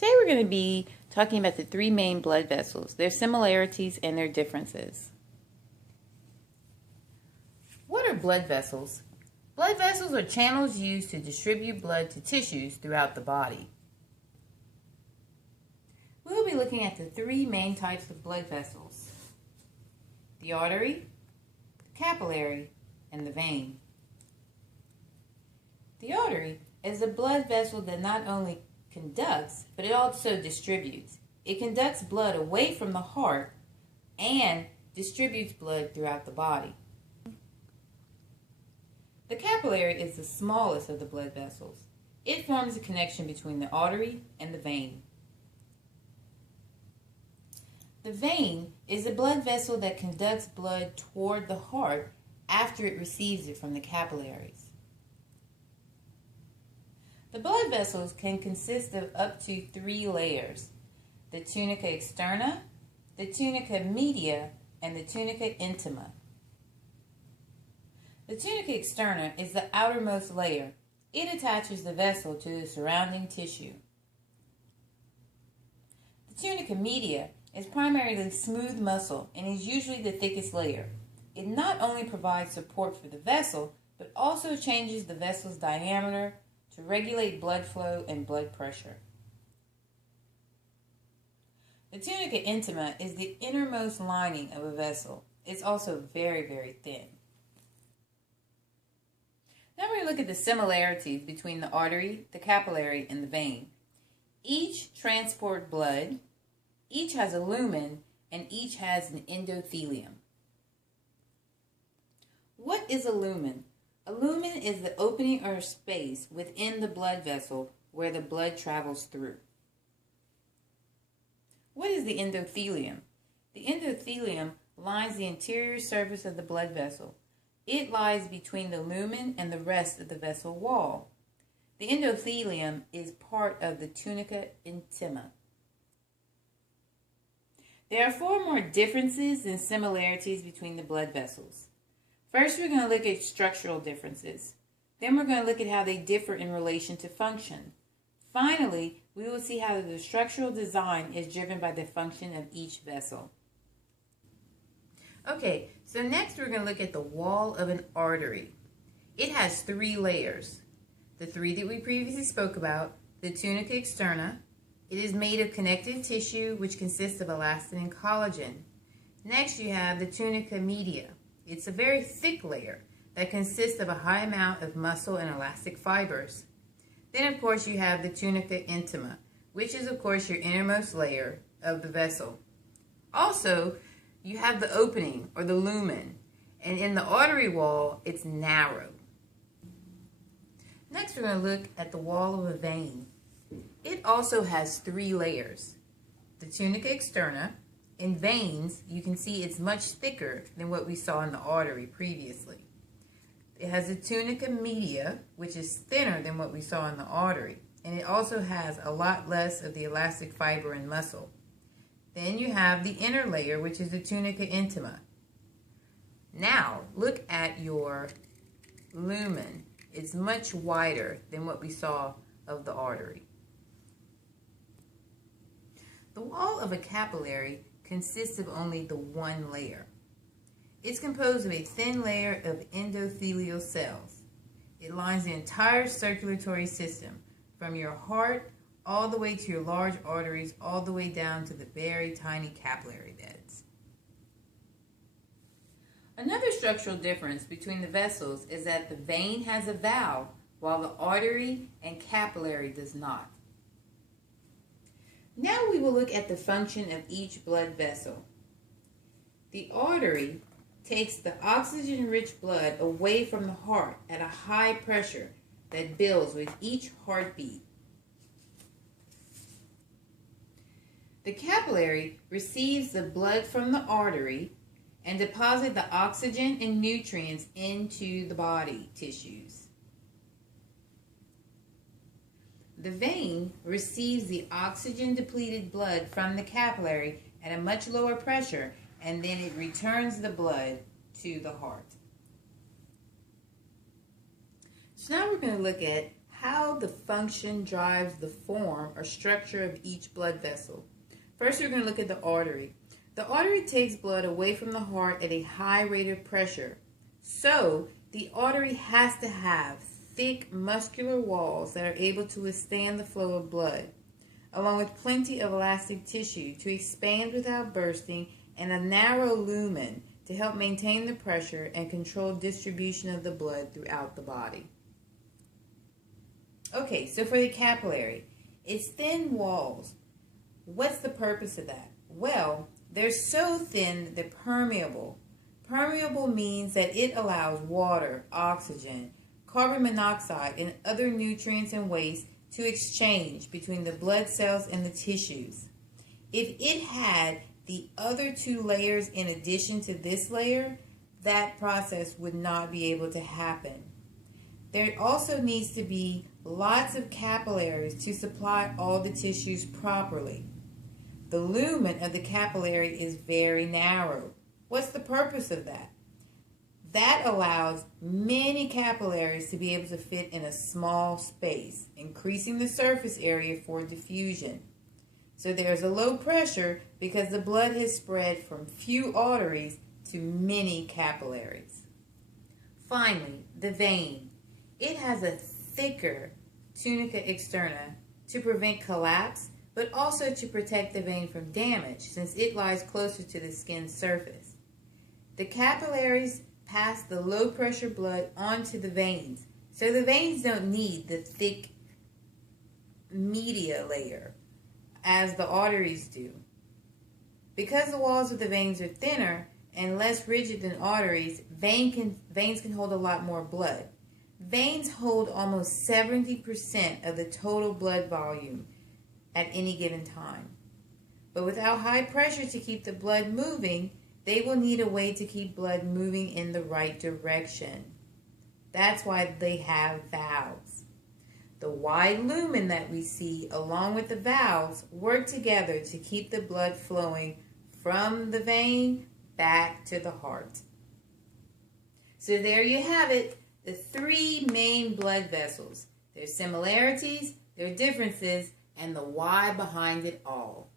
Today we're going to be talking about the three main blood vessels, their similarities and their differences. What are blood vessels? Blood vessels are channels used to distribute blood to tissues throughout the body. We'll be looking at the three main types of blood vessels: the artery, the capillary, and the vein. The artery is a blood vessel that not only conducts, but it also distributes. It conducts blood away from the heart and distributes blood throughout the body. The capillary is the smallest of the blood vessels. It forms a connection between the artery and the vein. The vein is a blood vessel that conducts blood toward the heart after it receives it from the capillaries. The blood vessels can consist of up to three layers: the tunica externa, the tunica media, and the tunica intima. The tunica externa is the outermost layer. It attaches the vessel to the surrounding tissue. The tunica media is primarily smooth muscle and is usually the thickest layer. It not only provides support for the vessel, but also changes the vessel's diameter to regulate blood flow and blood pressure. The tunica intima is the innermost lining of a vessel. It's also very, very thin. Now we're going to look at the similarities between the artery, the capillary, and the vein. Each transport blood, each has a lumen, and each has an endothelium. What is a lumen? A lumen is the opening or space within the blood vessel where the blood travels through. What is the endothelium? The endothelium lines the interior surface of the blood vessel. It lies between the lumen and the rest of the vessel wall. The endothelium is part of the tunica intima. There are four more differences than similarities between the blood vessels. First, we're going to look at structural differences. Then we're going to look at how they differ in relation to function. Finally, we will see how the structural design is driven by the function of each vessel. Okay, so next we're going to look at the wall of an artery. It has three layers. The three that we previously spoke about: the tunica externa. It is made of connective tissue which consists of elastin and collagen. Next you have the tunica media. It's a very thick layer that consists of a high amount of muscle and elastic fibers. Then of course you have the tunica intima, which is of course your innermost layer of the vessel. Also, you have the opening or the lumen, and in the artery wall it's narrow. Next we're going to look at the wall of a vein. It also has three layers: the tunica externa. In veins, you can see it's much thicker than what we saw in the artery previously. It has a tunica media, which is thinner than what we saw in the artery, and it also has a lot less of the elastic fiber and muscle. Then you have the inner layer, which is the tunica intima. Now, look at your lumen. It's much wider than what we saw of the artery. The wall of a capillary consists of only the one layer. It's composed of a thin layer of endothelial cells. It lines the entire circulatory system, from your heart all the way to your large arteries, all the way down to the very tiny capillary beds. Another structural difference between the vessels is that the vein has a valve, while the artery and capillary does not. Now we will look at the function of each blood vessel. The artery takes the oxygen-rich blood away from the heart at a high pressure that builds with each heartbeat. The capillary receives the blood from the artery and deposits the oxygen and nutrients into the body tissues. The vein receives the oxygen-depleted blood from the capillary at a much lower pressure, and then it returns the blood to the heart. So now we're going to look at how the function drives the form or structure of each blood vessel. First, we're going to look at the artery. The artery takes blood away from the heart at a high rate of pressure. So, the artery has to have thick muscular walls that are able to withstand the flow of blood, along with plenty of elastic tissue to expand without bursting and a narrow lumen to help maintain the pressure and control distribution of the blood throughout the body. Okay, so for the capillary, its thin walls. What's the purpose of that? Well, they're so thin they're permeable. Permeable means that it allows water, oxygen, carbon monoxide, and other nutrients and waste to exchange between the blood cells and the tissues. If it had the other two layers in addition to this layer, that process would not be able to happen. There also needs to be lots of capillaries to supply all the tissues properly. The lumen of the capillary is very narrow. What's the purpose of that? That allows many capillaries to be able to fit in a small space, increasing the surface area for diffusion. So there's a low pressure because the blood has spread from few arteries to many capillaries. Finally, the vein. It has a thicker tunica externa to prevent collapse, but also to protect the vein from damage since it lies closer to the skin's surface. The capillaries pass the low pressure blood onto the veins, so the veins don't need the thick media layer as the arteries do. Because the walls of the veins are thinner and less rigid than arteries, veins can hold a lot more blood. Veins hold almost 70% of the total blood volume at any given time. But without high pressure to keep the blood moving, they will need a way to keep blood moving in the right direction. That's why they have valves. The wide lumen that we see along with the valves work together to keep the blood flowing from the vein back to the heart. So there you have it, the three main blood vessels. Their similarities, their differences, and the why behind it all.